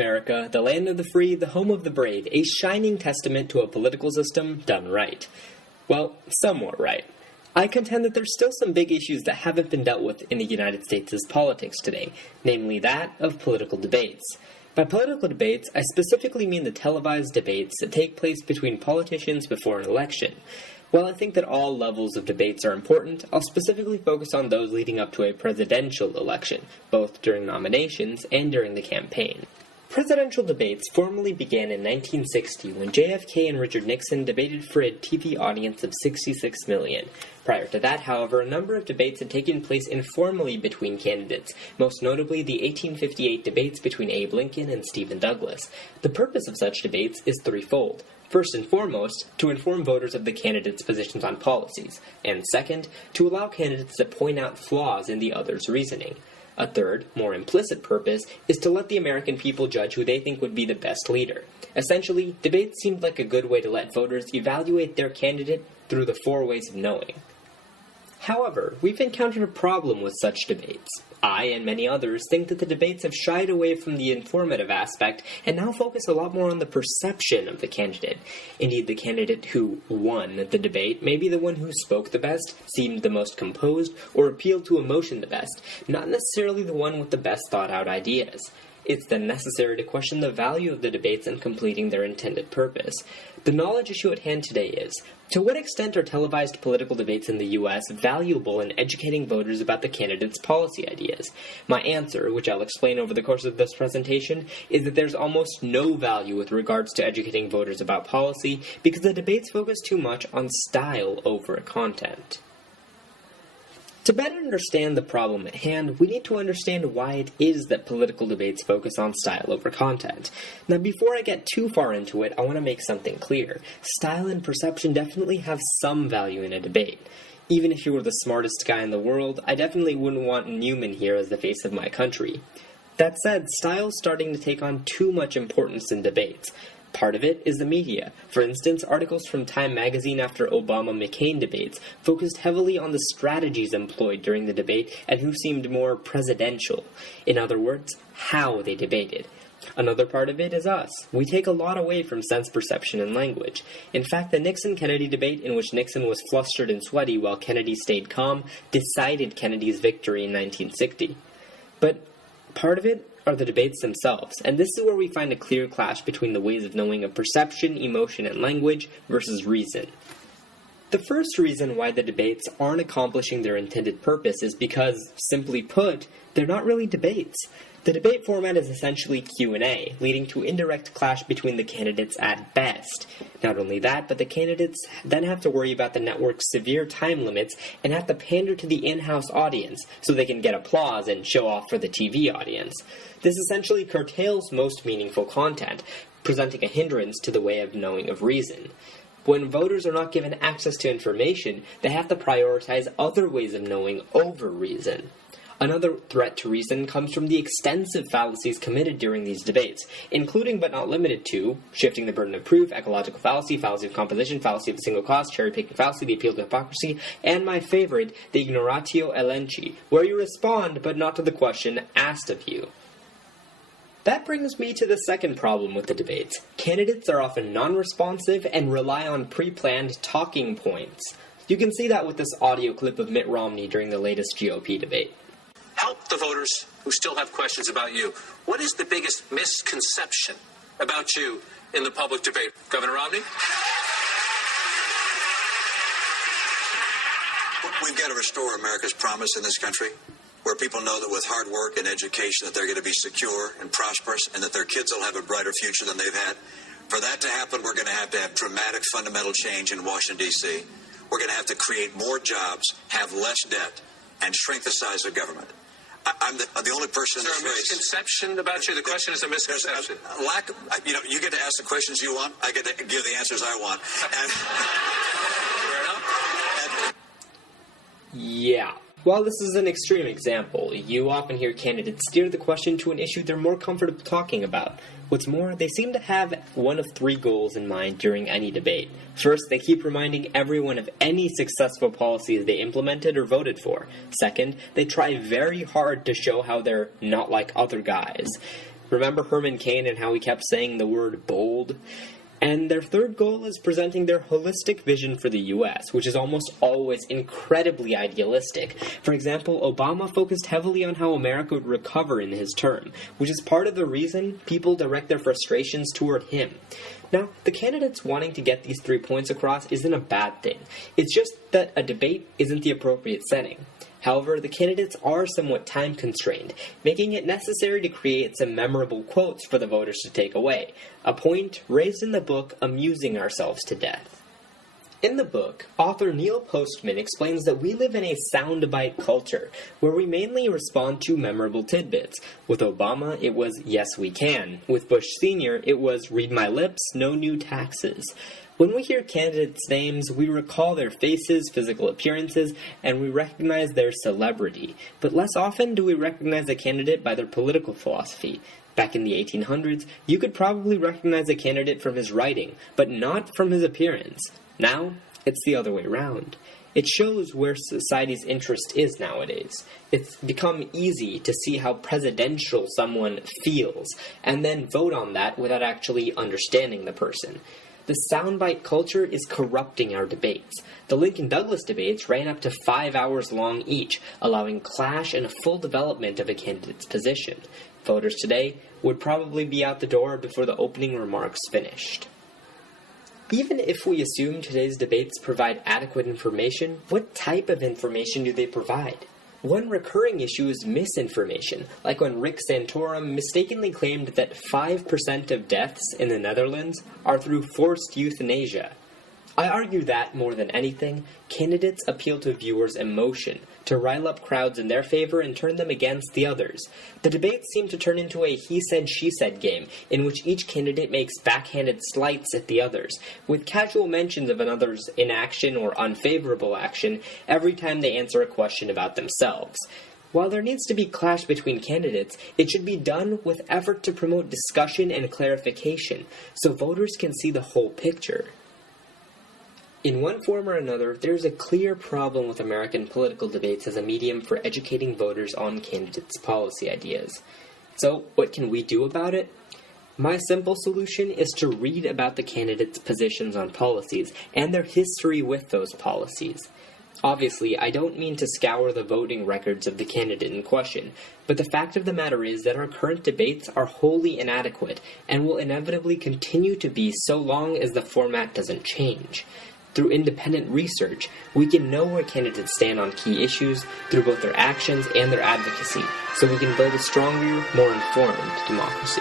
America, the land of the free, the home of the brave, a shining testament to a political system done right. Well, somewhat right. I contend that there's still some big issues that haven't been dealt with in the United States' politics today, namely that of political debates. By political debates, I specifically mean the televised debates that take place between politicians before an election. While I think that all levels of debates are important, I'll specifically focus on those leading up to a presidential election, both during nominations and during the campaign. Presidential debates formally began in 1960 when JFK and Richard Nixon debated for a TV audience of 66 million. Prior to that, however, a number of debates had taken place informally between candidates, most notably the 1858 debates between Abe Lincoln and Stephen Douglas. The purpose of such debates is threefold. First and foremost, to inform voters of the candidates' positions on policies, and second, to allow candidates to point out flaws in the other's reasoning. A third, more implicit purpose is to let the American people judge who they think would be the best leader. Essentially, debates seemed like a good way to let voters evaluate their candidate through the four ways of knowing. However, we've encountered a problem with such debates. I, and many others, think that the debates have shied away from the informative aspect and now focus a lot more on the perception of the candidate. Indeed, the candidate who won the debate may be the one who spoke the best, seemed the most composed, or appealed to emotion the best, not necessarily the one with the best thought-out ideas. It's then necessary to question the value of the debates in completing their intended purpose. The knowledge issue at hand today is, to what extent are televised political debates in the U.S. valuable in educating voters about the candidates' policy ideas? My answer, which I'll explain over the course of this presentation, is that there's almost no value with regards to educating voters about policy because the debates focus too much on style over content. To better understand the problem at hand, we need to understand why it is that political debates focus on style over content. Now, before I get too far into it, I want to make something clear. Style and perception definitely have some value in a debate. Even if you were the smartest guy in the world, I definitely wouldn't want Newman here as the face of my country. That said, style's starting to take on too much importance in debates. Part of it is the media. For instance, articles from Time magazine after Obama-McCain debates focused heavily on the strategies employed during the debate and who seemed more presidential. In other words, how they debated. Another part of it is us. We take a lot away from sense perception and language. In fact, the Nixon-Kennedy debate, in which Nixon was flustered and sweaty while Kennedy stayed calm, decided Kennedy's victory in 1960. But part of it are the debates themselves, and this is where we find a clear clash between the ways of knowing of perception, emotion, and language versus reason. The first reason why the debates aren't accomplishing their intended purpose is because, simply put, they're not really debates. The debate format is essentially Q&A, leading to indirect clash between the candidates at best. Not only that, but the candidates then have to worry about the network's severe time limits and have to pander to the in-house audience so they can get applause and show off for the TV audience. This essentially curtails most meaningful content, presenting a hindrance to the way of knowing of reason. When voters are not given access to information, they have to prioritize other ways of knowing over reason. Another threat to reason comes from the extensive fallacies committed during these debates, including but not limited to shifting the burden of proof, ecological fallacy, fallacy of composition, fallacy of the single cause, cherry-picking fallacy, the appeal to hypocrisy, and my favorite, the ignoratio elenchi, where you respond but not to the question asked of you. That brings me to the second problem with the debates. Candidates are often non-responsive and rely on pre-planned talking points. You can see that with this audio clip of Mitt Romney during the latest GOP debate. Help the voters who still have questions about you. What is the biggest misconception about you in the public debate? Governor Romney? We've got to restore America's promise in this country, where people know that with hard work and education that they're going to be secure and prosperous and that their kids will have a brighter future than they've had. For that to happen, we're going to have dramatic fundamental change in Washington, D.C. We're going to have to create more jobs, have less debt, and shrink the size of government. I'm the only person in this race. Is there a misconception about you? The question is a misconception. You get to ask the questions you want. I get to give the answers I want. And, Fair enough. Yeah. While this is an extreme example, you often hear candidates steer the question to an issue they're more comfortable talking about. What's more, they seem to have one of three goals in mind during any debate. First, they keep reminding everyone of any successful policies they implemented or voted for. Second, they try very hard to show how they're not like other guys. Remember Herman Cain and how he kept saying the word bold? And their third goal is presenting their holistic vision for the U.S., which is almost always incredibly idealistic. For example, Obama focused heavily on how America would recover in his term, which is part of the reason people direct their frustrations toward him. Now, the candidates wanting to get these 3 points across isn't a bad thing. It's just that a debate isn't the appropriate setting. However, the candidates are somewhat time-constrained, making it necessary to create some memorable quotes for the voters to take away, a point raised in the book Amusing Ourselves to Death. In the book, author Neil Postman explains that we live in a soundbite culture, where we mainly respond to memorable tidbits. With Obama, it was, "Yes, we can." With Bush Sr., it was, "Read my lips, no new taxes." When we hear candidates' names, we recall their faces, physical appearances, and we recognize their celebrity. But less often do we recognize a candidate by their political philosophy. Back in the 1800s, you could probably recognize a candidate from his writing, but not from his appearance. Now, it's the other way around. It shows where society's interest is nowadays. It's become easy to see how presidential someone feels, and then vote on that without actually understanding the person. The soundbite culture is corrupting our debates. The Lincoln-Douglas debates ran up to 5 hours long each, allowing clash and a full development of a candidate's position. Voters today would probably be out the door before the opening remarks finished. Even if we assume today's debates provide adequate information, what type of information do they provide? One recurring issue is misinformation, like when Rick Santorum mistakenly claimed that 5% of deaths in the Netherlands are through forced euthanasia. I argue that, more than anything, candidates appeal to viewers' emotion, to rile up crowds in their favor and turn them against the others. The debates seem to turn into a he-said-she-said game, in which each candidate makes backhanded slights at the others, with casual mentions of another's inaction or unfavorable action every time they answer a question about themselves. While there needs to be clash between candidates, it should be done with effort to promote discussion and clarification, so voters can see the whole picture. In one form or another, there is a clear problem with American political debates as a medium for educating voters on candidates' policy ideas. So, what can we do about it? My simple solution is to read about the candidates' positions on policies and their history with those policies. Obviously, I don't mean to scour the voting records of the candidate in question, but the fact of the matter is that our current debates are wholly inadequate and will inevitably continue to be so long as the format doesn't change. Through independent research, we can know where candidates stand on key issues through both their actions and their advocacy, so we can build a stronger, more informed democracy.